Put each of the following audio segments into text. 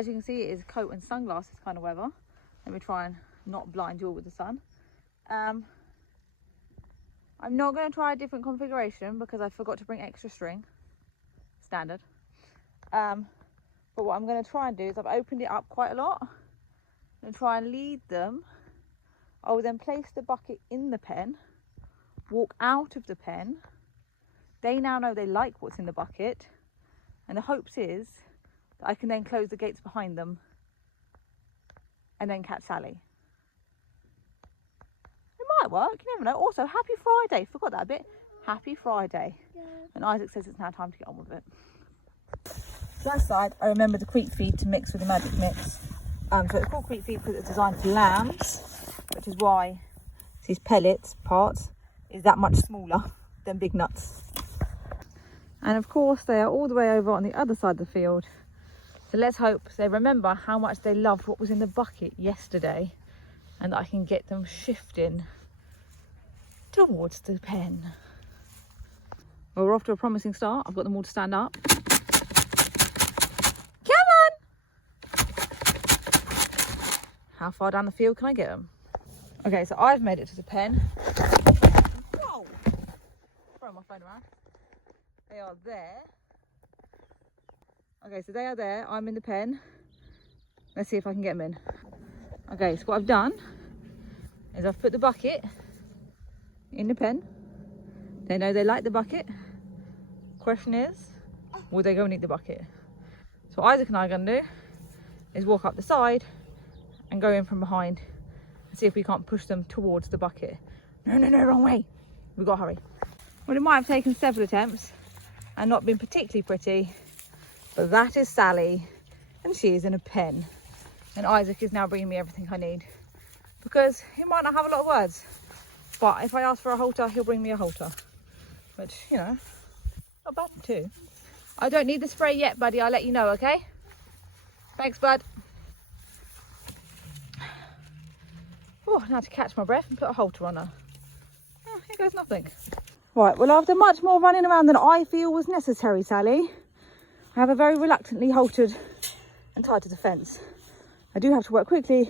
as you can see, it is coat and sunglasses kind of weather. Let me try and not blind you all with the sun. I'm not going to try a different configuration because I forgot to bring extra string. Standard. But what I'm going to try and do is I've opened it up quite a lot and try and lead them. I will then place the bucket in the pen, walk out of the pen. They now know they like what's in the bucket, and the hopes is that I can then close the gates behind them and then catch Sally. It might work, you never know. Also, happy Friday, forgot that bit. Happy Friday. Yeah. And Isaac says it's now time to get on with it. Last side, I remember the Creek feed to mix with the Magic Mix. So it's called Creek feed because it's designed for lambs, which is why these pellets parts is that much smaller than Big Nuts. And of course they are all the way over on the other side of the field. So let's hope they remember how much they loved what was in the bucket yesterday and that I can get them shifting towards the pen. Well, we're off to a promising start. I've got them all to stand up. Come on! How far down the field can I get them? Okay, so I've made it to the pen. Whoa! Throw my phone around. They are there. Okay, so they are there. I'm in the pen. Let's see if I can get them in. Okay, so what I've done is I've put the bucket in the pen. They know they like the bucket. Question is, will they go and eat the bucket? So what Isaac and I are going to do is walk up the side and go in from behind and see if we can't push them towards the bucket. No, wrong way. We've got to hurry. Well, it might have taken several attempts and not been particularly pretty, but that is Sally, and she is in a pen. And Isaac is now bringing me everything I need because he might not have a lot of words, but if I ask for a halter, he'll bring me a halter, which, you know, not bad too. I don't need the spray yet, buddy. I'll let you know, okay? Thanks, bud. Oh, now to catch my breath and put a halter on her. Oh, here goes nothing. Right, well, after much more running around than I feel was necessary, Sally, I have a very reluctantly haltered and tied to the fence. I do have to work quickly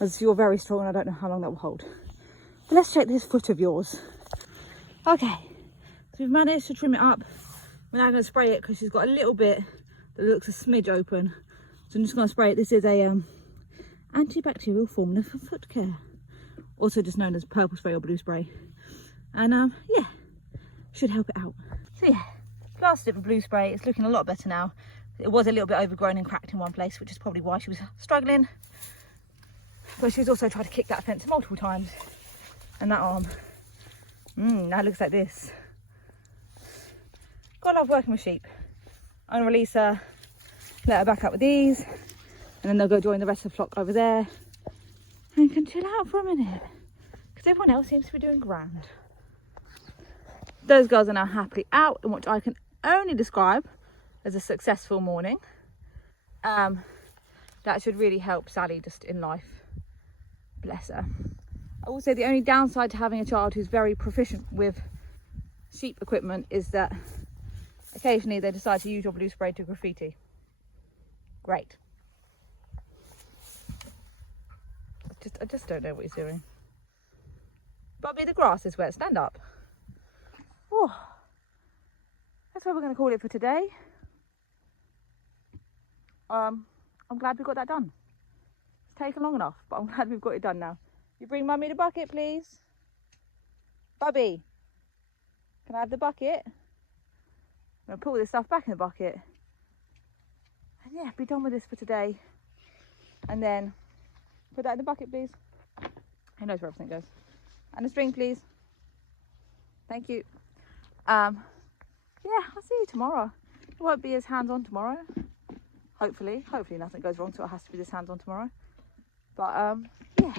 as you're very strong and I don't know how long that will hold. But let's check this foot of yours. Okay, so we've managed to trim it up. We're now going to spray it because she's got a little bit that looks a smidge open. So I'm just going to spray it. This is a antibacterial formula for foot care, also just known as purple spray or blue spray. And yeah, should help it out. So yeah, last dip of blue spray. It's looking a lot better now. It was a little bit overgrown and cracked in one place, which is probably why she was struggling. But she's also tried to kick that fence multiple times. And that arm, now it looks like this. God, I love working with sheep. I'm gonna release her, let her back up with these, and then they'll go join the rest of the flock over there and can chill out for a minute because everyone else seems to be doing grand. Those girls are now happily out in what I can only describe as a successful morning. That should really help Sally just in life. Bless her. Also, the only downside to having a child who's very proficient with sheep equipment is that occasionally they decide to use your blue spray to graffiti. Great. I just don't know what he's doing. Bobby, the grass is wet. Stand up. Oh, that's what we're going to call it for today. I'm glad we got that done. It's taken long enough, but I'm glad we've got it done now. You bring Mummy the bucket, please. Bubby, can I have the bucket? I'm going to put all this stuff back in the bucket. And yeah, be done with this for today. And then put that in the bucket, please. Who knows where everything goes. And a string, please. Thank you. Yeah, I'll see you tomorrow. It won't be as hands-on tomorrow. Hopefully nothing goes wrong, so it has to be this hands-on tomorrow. But yeah,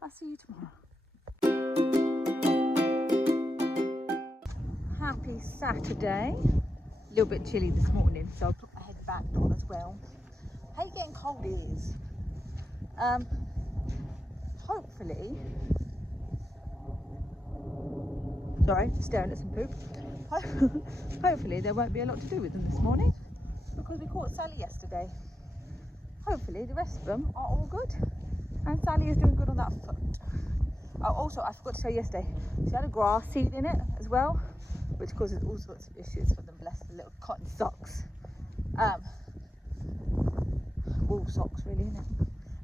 I'll see you tomorrow. Happy Saturday. A little bit chilly this morning, so I'll put my head back on as well. How you getting cold is? Hopefully, sorry, just staring at some poop. Hopefully there won't be a lot to do with them this morning because we caught Sally yesterday. hopefully the rest of them are all good. And Sally is doing good on that foot. Oh, also, I forgot to show you yesterday, she had a grass seed in it as well, which causes all sorts of issues for them, bless the little cotton socks. Wool socks, really, isn't it?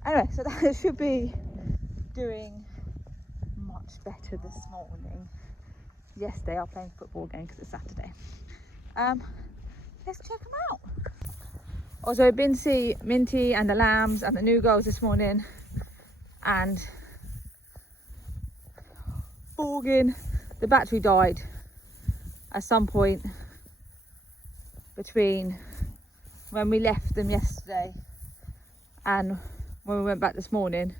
Anyway, so that should be doing much better this morning. Yes, they are playing football again because it's Saturday. Let's check them out. Also, I've been to see Minty and the lambs and the new girls this morning, and Borgin, the battery died at some point between when we left them yesterday and when we went back this morning,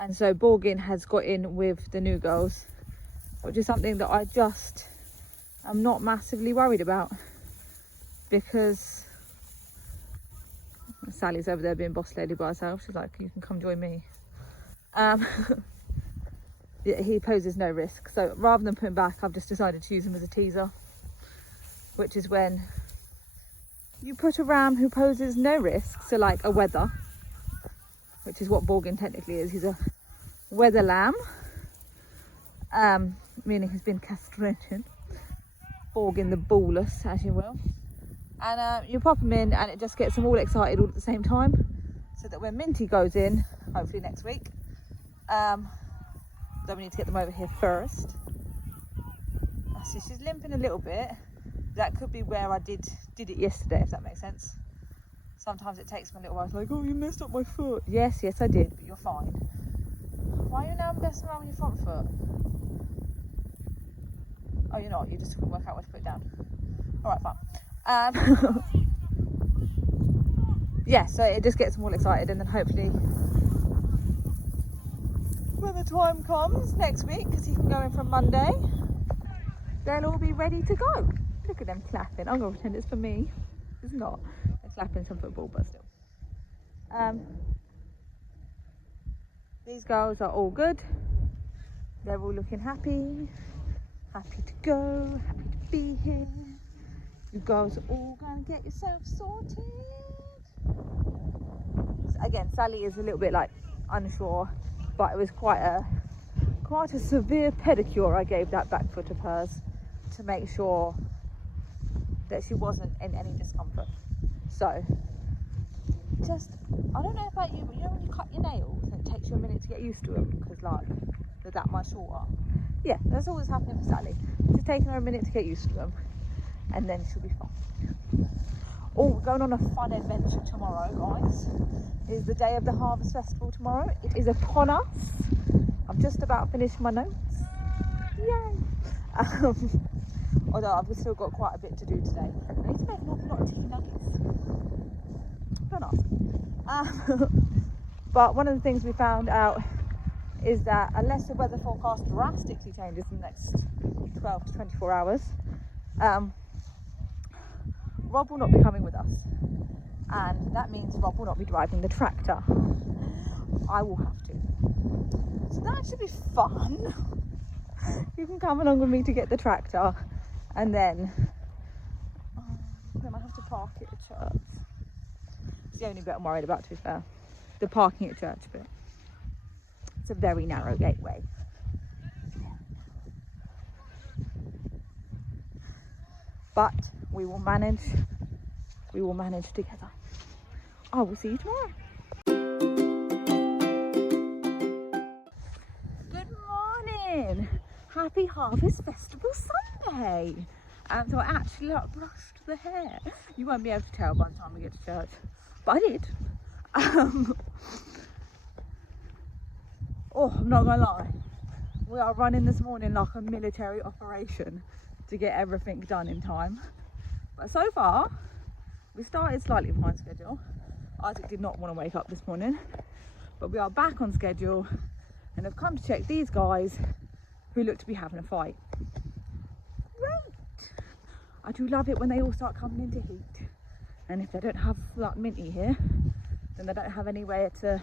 and so Borgin has got in with the new girls, which is something that I just am not massively worried about, because Sally's over there being boss lady by herself. She's like, you can come join me. Yeah, he poses no risk, so rather than put him back, I've just decided to use him as a teaser, which is when you put a ram who poses no risk, so like a wether, which is what Borgin technically is. He's a wether lamb, meaning he's been castrated. Borgin the ballless, as you will. And you pop them in and it just gets them all excited all at the same time, so that when Minty goes in, hopefully next week, then we need to get them over here first. I see she's limping a little bit. That could be where I did it yesterday, if that makes sense. Sometimes it takes me a little while. It's like, oh, you messed up my foot. Yes, I did, but you're fine. Why are you now messing around with your front foot? Oh, you're not. You just couldn't work out where to put it down. All right, fine. Yeah, so it just gets them all excited, and then hopefully when the time comes next week, because he can go in from Monday, they'll all be ready to go. Look at them clapping. I'm going to pretend it's for me. It's not. They're clapping some football, but still. These girls are all good. They're all looking happy. Happy to go. Happy to be here. You girls are all going to get yourself sorted. So again, Sally is a little bit like unsure, but it was quite a severe pedicure I gave that back foot of hers to make sure that she wasn't in any discomfort. So just, I don't know about you, but you know when you cut your nails and it takes you a minute to get used to them because like they're that much shorter? Yeah, that's always happening for Sally. It's just taking her a minute to get used to them, and then she'll be fine. Oh, we're going on a fun adventure tomorrow, guys. It is the day of the Harvest Festival tomorrow. It is upon us. I've just about finished my notes. Yay! Although I've still got quite a bit to do today. I need to make an awful lot of chicken nuggets. Don't ask. But one of the things we found out is that unless the weather forecast drastically changes in the next 12 to 24 hours, Rob will not be coming with us, and that means Rob will not be driving the tractor. I will have to. So that should be fun. You can come along with me to get the tractor, and then I might have to park it at church. It's the only bit I'm worried about, to be fair. The parking at church bit. It's a very narrow gateway. But we will manage together. I will see you tomorrow. Good morning. Happy Harvest Festival Sunday. So I actually brushed the hair. You won't be able to tell by the time we get to church, but I did. Oh, I'm not gonna lie, we are running this morning like a military operation to get everything done in time. But so far, we started slightly behind schedule. Isaac did not want to wake up this morning, but we are back on schedule and have come to check these guys who look to be having a fight. Great! I do love it when they all start coming into heat. And if they don't have like Minty here, then they don't have anywhere to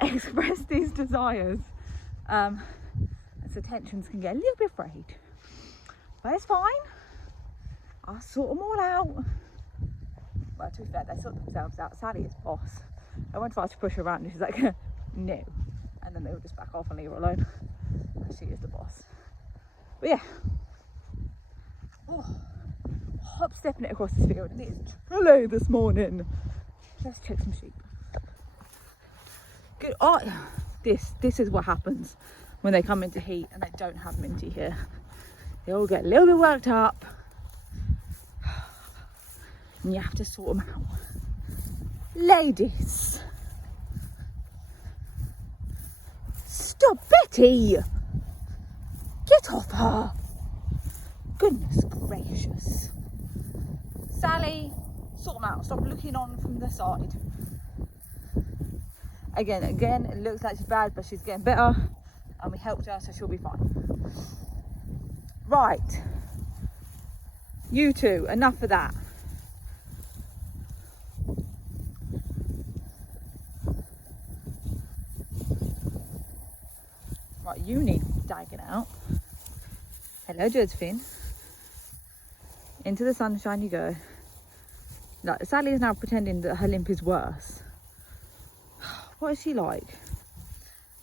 express these desires. So tensions can get a little bit frayed. But it's fine. I'll sort them all out. Well, to be fair, they sort themselves out. Sally is boss. I went to try to push her around and she's like, no. And then they would just back off and leave her alone. She is the boss. But yeah. Oh, hop stepping it across this field and it is chilly this morning. Let's check some sheep. Good. Oh, this is what happens when they come into heat and they don't have Minty here. They all get a little bit worked up and you have to sort them out. Ladies, stop, Betty! Get off her! Goodness gracious. Sally, sort them out. Stop looking on from the side. Again, it looks like she's bad, but she's getting better. And we helped her, so she'll be fine. Right. You two, enough of that. Right, you need dagging out. Hello, Josephine. Into the sunshine you go. Like, Sally is now pretending that her limp is worse. What is she like?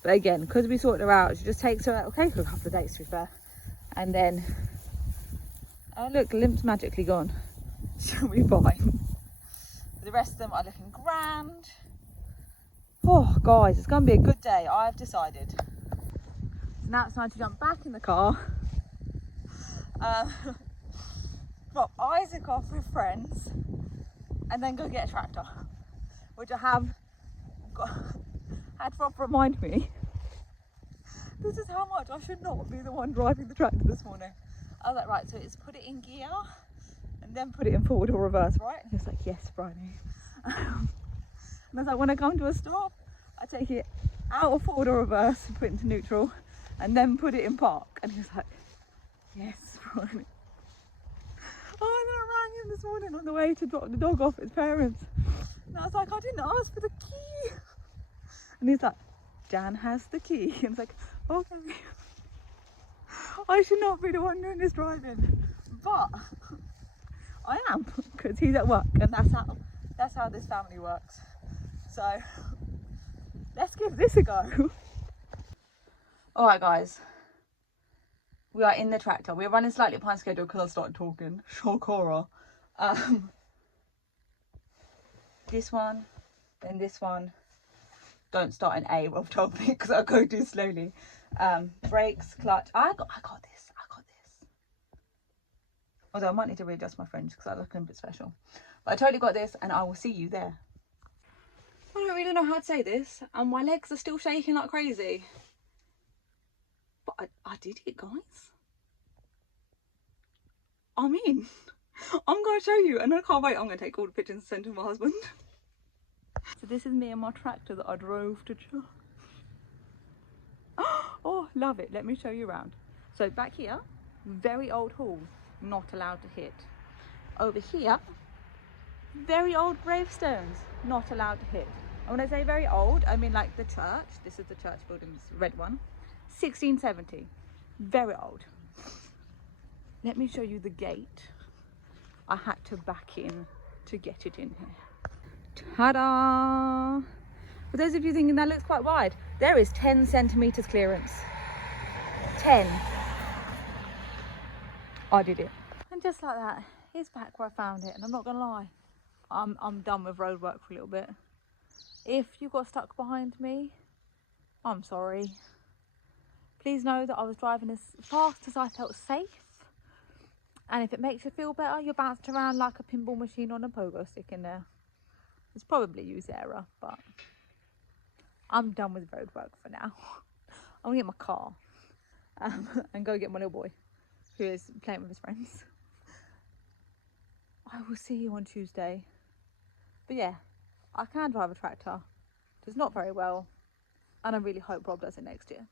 But again, because we sorted her out, she just takes her okay for a couple of days to be fair. And then, oh look, the limp's magically gone. She'll be fine. The rest of them are looking grand. Oh guys, it's going to be a good day, I've decided. So now it's time to jump back in the car. Drop Isaac off with friends. And then go get a tractor. Which I have had Rob remind me. This is how much I should not be the one driving the tractor this morning. I was like, right, so it's put it in gear and then put it in forward or reverse, right? And he was like, yes, Bryony. And I was like, when I come to a stop, I take it out of forward or reverse and put it into neutral and then put it in park. And he was like, yes, Bryony. Oh, and then I rang him this morning on the way to drop the dog off at his parents. And I was like, I didn't ask for the key. And he's like, Jan has the key. And it's like, okay. I should not be the one doing this driving. But I am, because he's at work and that's how this family works. So let's give this a go. Alright guys. We are in the tractor. We're running slightly behind schedule because I started talking. Shock horror. This one, then this one. Don't start in A, Rob told me, because I'll go too slowly. Brakes, clutch. I got this. Although I might need to readjust my fringe because I look a bit special. But I totally got this and I will see you there. I don't really know how to say this and my legs are still shaking like crazy. But I did it, guys. I'm in. I'm going to show you and I can't wait. I'm going to take all the pictures and send to my husband. So this is me and my tractor that I drove to church. Oh, love it. Let me show you around. So back here, very old hall, not allowed to hit. Over here, very old gravestones, not allowed to hit. And when I say very old, I mean like the church. This is the church building, this red one. 1670. Very old. Let me show you the gate. I had to back in to get it in here. Ta-da! For those of you thinking that looks quite wide, there is 10 centimeters clearance. 10. I did it. And just like that, it's back where I found it. And I'm not gonna lie, I'm done with road work for a little bit. If you got stuck behind me, I'm sorry. Please know that I was driving as fast as I felt safe. And if it makes you feel better, you're bounced around like a pinball machine on a pogo stick in there. It's probably user error, but I'm done with road work for now. I'm gonna get my car and go get my little boy who is playing with his friends. I will see you on Tuesday. But yeah, I can drive a tractor, just not very well. And I really hope Rob does it next year.